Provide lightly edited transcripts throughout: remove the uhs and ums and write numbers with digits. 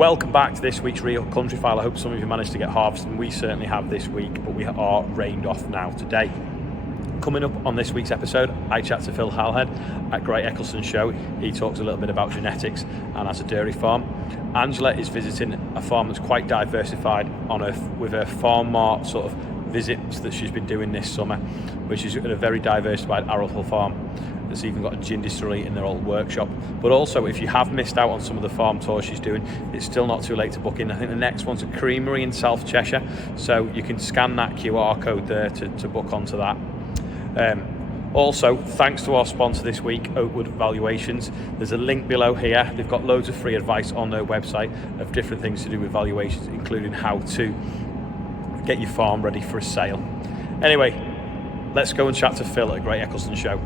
Welcome back to this week's Real Country File. I hope some of you managed to get harvesting. We certainly have this week, but we are rained off now today. Coming up on this week's episode, I chat to Phil Halhead at Great Eccleston Show. He talks a little bit about genetics and has a dairy farm. Angela is visiting a farm that's quite diversified with her Farmart sort of visits that she's been doing this summer, which is at a very diversified arable farm. It's even got a gin distillery in their old workshop. But also, if you have missed out on some of the farm tours she's doing, it's still not too late to book in. I think the next one's a creamery in South Cheshire, so you can scan that QR code there to book onto that. Also, thanks to our sponsor this week, Oakwood Valuations. There's a link below here. They've got loads of free advice on their website of different things to do with valuations, including how to get your farm ready for a sale. Anyway, let's go and chat to Phil at Great Eccleston Show.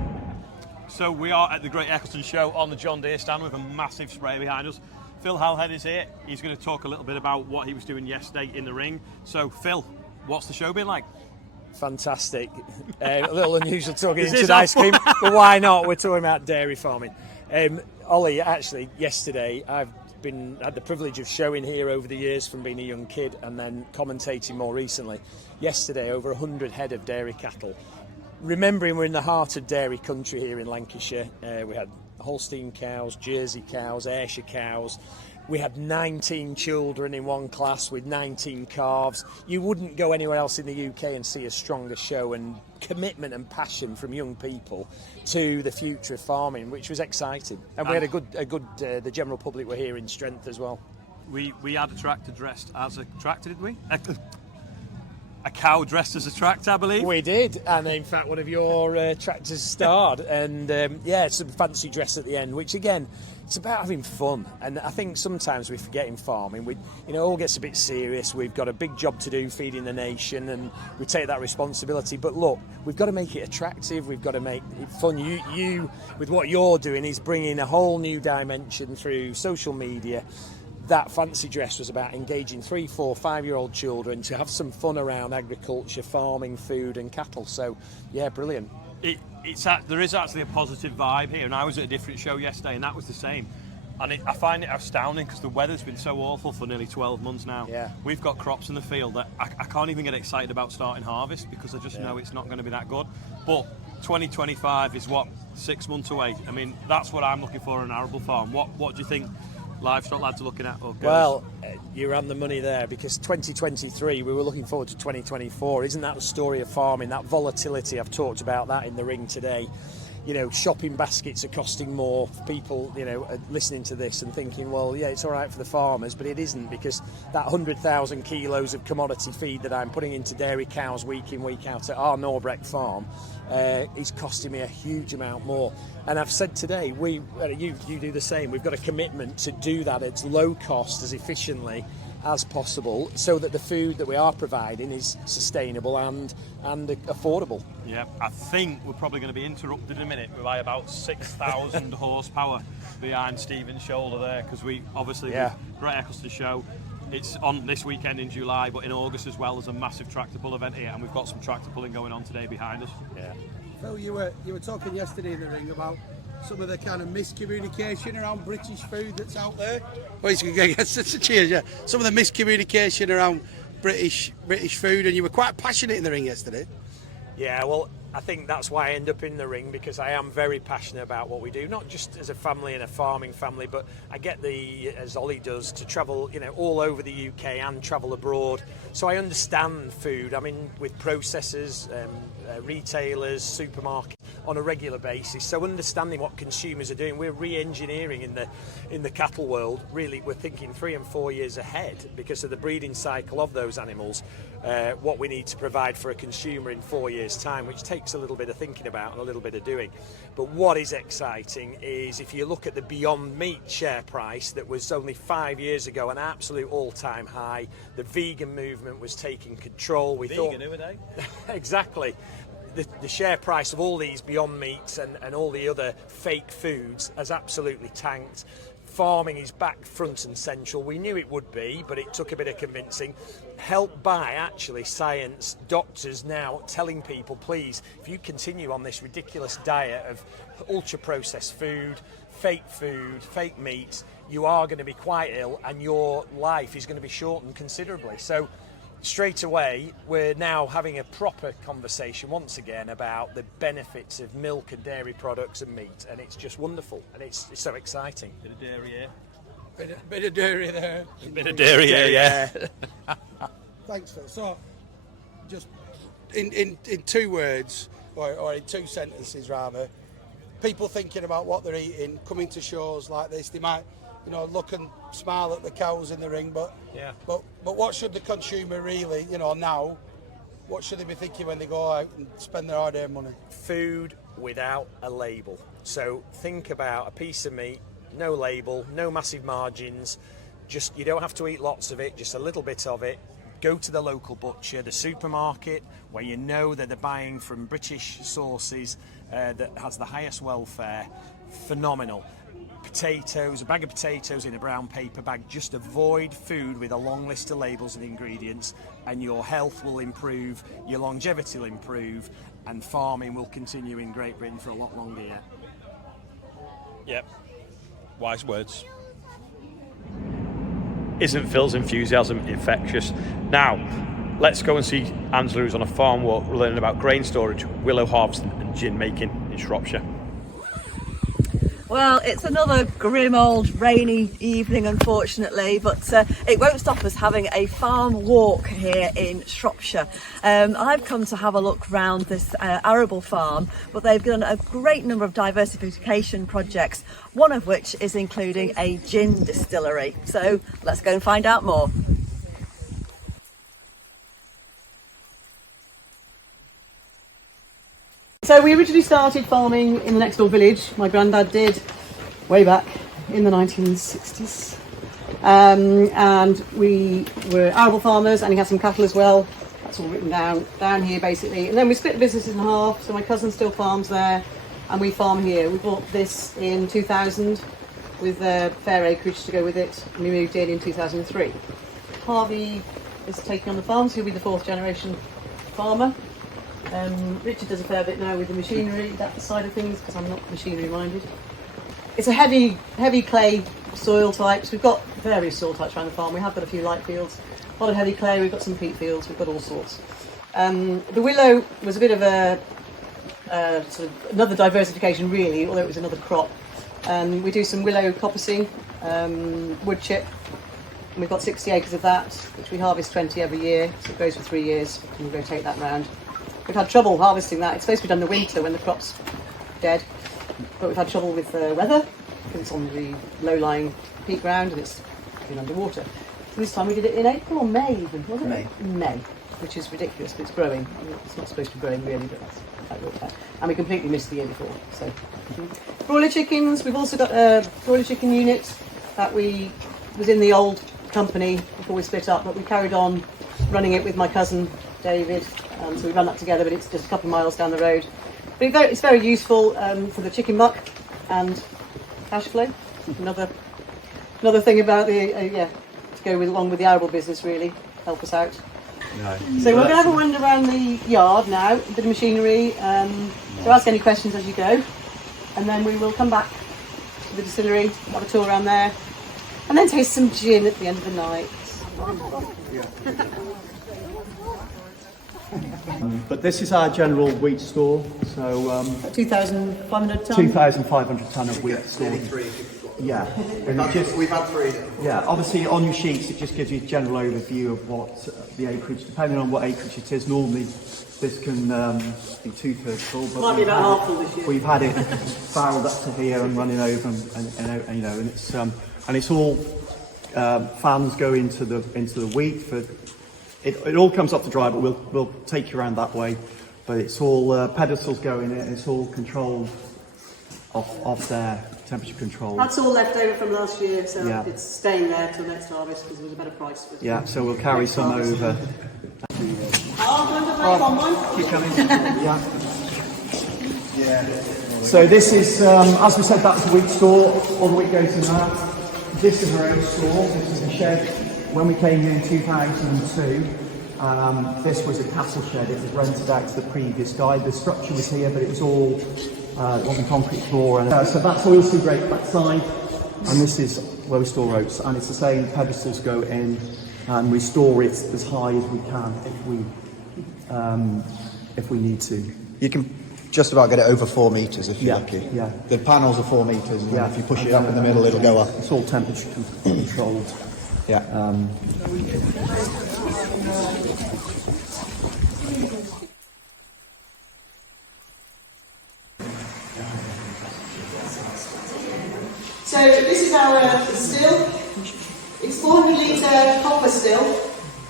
So we are at the Great Eccleston Show on the John Deere stand with a massive spray behind us. Phil Halhead is here. He's going to talk a little bit about what he was doing yesterday in the ring. So Phil, what's the show been like? Fantastic. A little unusual talking into ice cream, but why not? We're talking about dairy farming. Olly, actually, yesterday I've had the privilege of showing here over the years from being a young kid and then commentating more recently. Yesterday, over 100 head of dairy cattle. Remembering we're in the heart of dairy country here in Lancashire, we had Holstein cows, Jersey cows, Ayrshire cows. We had 19 children in one class with 19 calves. You wouldn't go anywhere else in the UK and see a stronger show and commitment and passion from young people to the future of farming, which was exciting. And we had the general public were here in strength as well. We had a tractor dressed as a tractor, did we? A cow dressed as a tractor, I believe. We did, and in fact one of your tractors starred, and some fancy dress at the end, which again, it's about having fun. And I think sometimes we forget in farming, it all gets a bit serious. We've got a big job to do feeding the nation, and we take that responsibility. But look, we've got to make it attractive. We've got to make it fun. You with what you're doing is bringing a whole new dimension through social media. That fancy dress was about engaging 3, 4, 5-year-old children to have some fun around agriculture, farming, food and cattle. So, yeah, brilliant. There is actually a positive vibe here, and I was at a different show yesterday and that was the same. And I find it astounding because the weather's been so awful for nearly 12 months now. Yeah. We've got crops in the field that I can't even get excited about starting harvest because I just know it's not going to be that good. But 2025 is 6 months away. I mean, that's what I'm looking for on an arable farm. What do you think livestock lads are looking at? Well, you're on the money there, because 2023 we were looking forward to 2024. Isn't that the story of farming? That volatility, I've talked about that in the ring today. Shopping baskets are costing more. People, are listening to this and thinking, well, yeah, it's all right for the farmers, but it isn't, because that 100,000 kilos of commodity feed that I'm putting into dairy cows week in, week out at our Norbreck farm is costing me a huge amount more. And I've said today, you do the same. We've got a commitment to do that at low cost, as efficiently as possible, so that the food that we are providing is sustainable and affordable. Yeah, I think we're probably going to be interrupted in a minute by about 6,000 horsepower behind Stephen's shoulder there, because with Great Eccleston Show, it's on this weekend in July, but in August as well, there's a massive tractor pull event here, and we've got some tractor pulling going on today behind us. Yeah. Phil, you were talking yesterday in the ring about some of the kind of miscommunication around British food that's out there. Well, it's going to get such a cheers, yeah. Some of the miscommunication around British food, and you were quite passionate in the ring yesterday. Yeah, well, I think that's why I end up in the ring, because I am very passionate about what we do, not just as a family and a farming family, but I get as Olly does, to travel, all over the UK and travel abroad. So I understand food. I'm in with processors, retailers, supermarkets on a regular basis. So understanding what consumers are doing, we're re-engineering in the cattle world. Really, we're thinking 3 and 4 years ahead because of the breeding cycle of those animals. What we need to provide for a consumer in 4 years' time, which takes a little bit of thinking about and a little bit of doing. But what is exciting is if you look at the Beyond Meat share price that was only 5 years ago an absolute all-time high. The vegan movement was taking control. Who are they? Exactly. The share price of all these Beyond Meats and all the other fake foods has absolutely tanked. Farming is back front and central. We knew it would be, but it took a bit of convincing. Helped by actually science, doctors now telling people, please, if you continue on this ridiculous diet of ultra processed food, fake meat, you are going to be quite ill and your life is going to be shortened considerably. So straight away, we're now having a proper conversation once again about the benefits of milk and dairy products and meat, and it's just wonderful, and it's so exciting. Bit of dairy here. Bit of dairy there. Bit of dairy here, yeah. Thanks, Phil. So, just in 2 words, or in 2 sentences rather, people thinking about what they're eating, coming to shows like this, they might, look and smile at the cows in the ring, but what should the consumer really, now, what should they be thinking when they go out and spend their hard-earned money? Food without a label. So think about a piece of meat, no label, no massive margins, just, you don't have to eat lots of it, just a little bit of it. Go to the local butcher, the supermarket, where you know that they're buying from British sources that has the highest welfare. Phenomenal. Potatoes, a bag of potatoes in a brown paper bag. Just avoid food with a long list of labels and ingredients, and your health will improve, your longevity will improve, and farming will continue in Great Britain for a lot longer yet. Yep. Wise words. Isn't Phil's enthusiasm infectious? Now, let's go and see Angela, who's on a farm walk, learning about grain storage, willow harvesting and gin making in Shropshire. Well, it's another grim old rainy evening, unfortunately, but it won't stop us having a farm walk here in Shropshire. I've come to have a look round this arable farm, but they've done a great number of diversification projects, one of which is including a gin distillery. So let's go and find out more. So we originally started farming in the next door village. My granddad did way back in the 1960s. And we were arable farmers, and he had some cattle as well. That's all written down here basically. And then we split the business in half, so my cousin still farms there and we farm here. We bought this in 2000 with fair acreage to go with it, and we moved in 2003. Harvey is taking on the farm, so he'll be the 4th generation farmer. Richard does a fair bit now with the machinery, that side of things, because I'm not machinery minded. It's a heavy clay soil types. We've got various soil types around the farm. We have got a few light fields, a lot of heavy clay, we've got some peat fields, we've got all sorts. The willow was a bit of a sort of another diversification really, although it was another crop. We do some willow coppicing, wood chip, and we've got 60 acres of that, which we harvest 20 every year, so it goes for 3 years, and we rotate that round. We've had trouble harvesting that. It's supposed to be done in the winter when the crop's dead, but we've had trouble with the weather because it's on the low-lying peat ground and it's been underwater. So this time we did it in April or May even, wasn't it? May, which is ridiculous, but it's growing. It's not supposed to be growing really, but that's how it worked out. And we completely missed the year before. So, broiler chickens. We've also got a broiler chicken unit that was in the old company before we split up, but we carried on running it with my cousin David. So we run that together, but it's just a couple of miles down the road. But it's very useful for the chicken muck and cash flow. Another thing about the to go along with the arable business, really help us out. No. So we're going to have a wander around the yard now, a bit of machinery. So ask any questions as you go, and then we will come back to the distillery, have a tour around there, and then taste some gin at the end of the night. But this is our general wheat store, so 2,500 tonne. 2,500 tonne of wheat stored. Yeah, and We've had 3. yeah. Obviously, on your sheets, it just gives you a general overview of what the acreage, depending on what acreage it is. Normally, this can be 2/3 full, but Might be about half full this year. we've had it barreled up to here and running over, and it's all fans go into the wheat for. It all comes off the dry, but we'll take you around that way. But it's all pedestals go in it, and it's all controlled off there, temperature controlled. That's all left over from last year, so Yeah. it's staying there till next harvest because it was a better price. Yeah, so we'll carry some over. Keep coming. Yeah. So this is, as we said, that's the wheat store. All the wheat goes in that. This is our own store. This is a shed. When we came here in 2002, this was a cattle shed. It was rented out to the previous guy. The structure was here, but it was all on the concrete floor. And so that's also great backside. And this is where we store oats, and it's the same pedestals go in, and we store it as high as we can if we need to. You can just about get it over 4 metres if you're Yeah, lucky. yeah. The panels are 4 metres, and Yeah. if you push it up in the middle, it'll go up. It's all temperature controlled. Yeah. So this is our still. It's 400 litre copper still.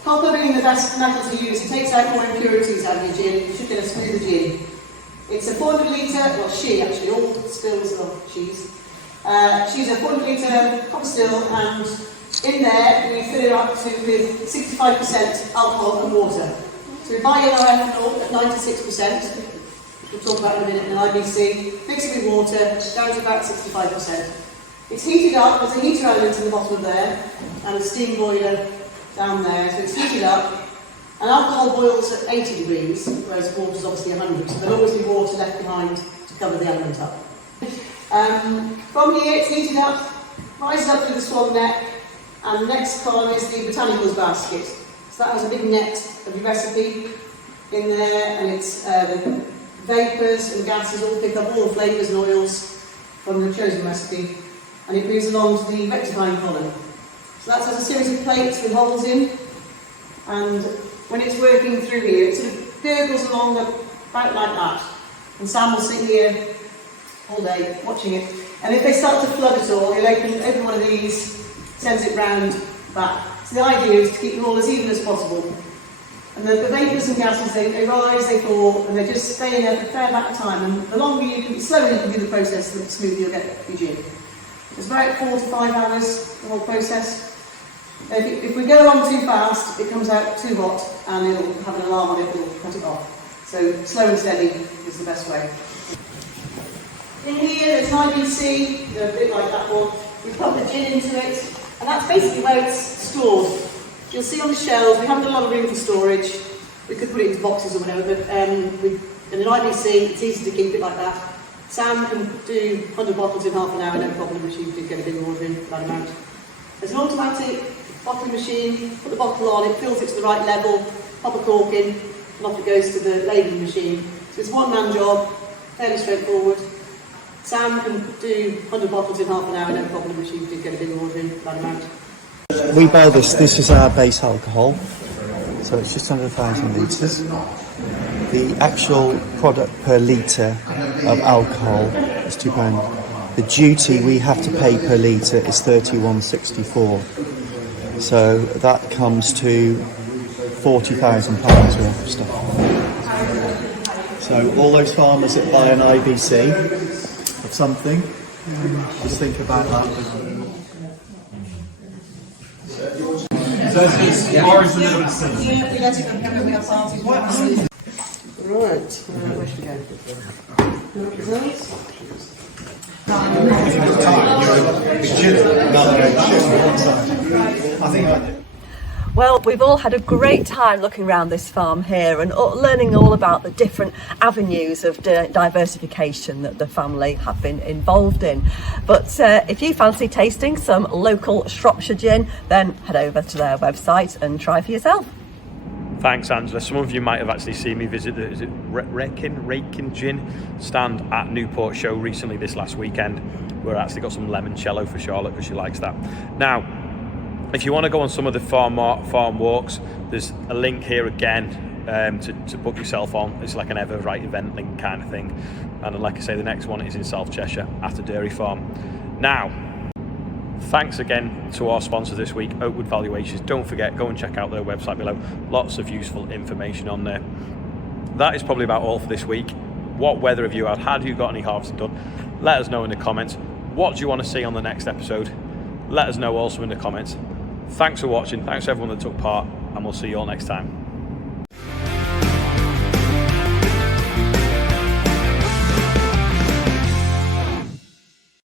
Copper being the best metal to use. It takes out more impurities out of your gin. You should get a smoother gin. It's a 400 litre, well she actually, all stills are she's. She's a 400 litre copper still, and in there we fill it up with 65% alcohol and water. So we buy our ethanol at 96%. We'll talk about it in a minute in IBC. Mix it with water, down to about 65%. It's heated up, there's a heater element in the bottom of there, and a steam boiler down there, so it's heated up. And alcohol boils at 80 degrees, whereas water is obviously 100, so there'll always be water left behind to cover the element up. From here it's heated up, rises up through the swan neck, and the next column is the botanicals basket. So that has a big net of your recipe in there, and it's the vapours and gases all pick up all the flavours and oils from the chosen recipe, and it moves along to the rectifying column. So that has a series of plates with holes in, and when it's working through here, it sort of gurgles along about like that. And Sam will sit here all day watching it. And if they start to flood at all, he'll open one of these, sends it round back. So the idea is to keep them all as even as possible. And the vapours and gases, they rise, they fall, and they just stay in there for a fair amount of time. And the longer the slower you can do the process, the smoother you'll get your gin. It's about 4 to 5 hours, the whole process. If we go on too fast, it comes out too hot, and it'll have an alarm on it, it'll cut it off. So slow and steady is the best way. In here, there's an IBC, a bit like that one. We put the gin into it, and that's basically where it's stored. You'll see on the shelves, we haven't got a lot of room for storage. We could put it into boxes or whatever, but in an IBC, it's easy to keep it like that. Sam can do 100 bottles in half an hour, no problem, which you could get a big order in that amount. There's an automatic bottling machine, put the bottle on, it fills it to the right level, pop a cork in, and off it goes to the labelling machine. So it's a one-man job, fairly straightforward. Sam can do 100 bottles in half an hour, no problem, which you could get a big order in that amount. We boil this is our base alcohol, so it's just under 1,000 litres. The actual product per litre of alcohol is £2. The duty we have to pay per litre is £31.64. So that comes to £40,000 worth of stuff. So all those farmers that buy an IBC of something, just think about that. Right, where should we go? Well, we've all had a great time looking around this farm here and learning all about the different avenues of diversification that the family have been involved in. But if you fancy tasting some local Shropshire gin, then head over to their website and try for yourself. Thanks, Angela. Some of you might have actually seen me visit the Wrekin Gin stand at Newport Show recently this last weekend, where I actually got some limoncello for Charlotte because she likes that. Now, if you want to go on some of the farm walks, there's a link here again to book yourself on. It's like an ever right event link kind of thing. And like I say, the next one is in South Cheshire at a dairy farm. Now, thanks again to our sponsor this week, Oakwood Valuations. Don't forget, go and check out their website below. Lots of useful information on there. That is probably about all for this week. What weather have you had? Have you got any harvesting done? Let us know in the comments. What do you want to see on the next episode? Let us know also in the comments. Thanks for watching. Thanks to everyone that took part, and we'll see you all next time.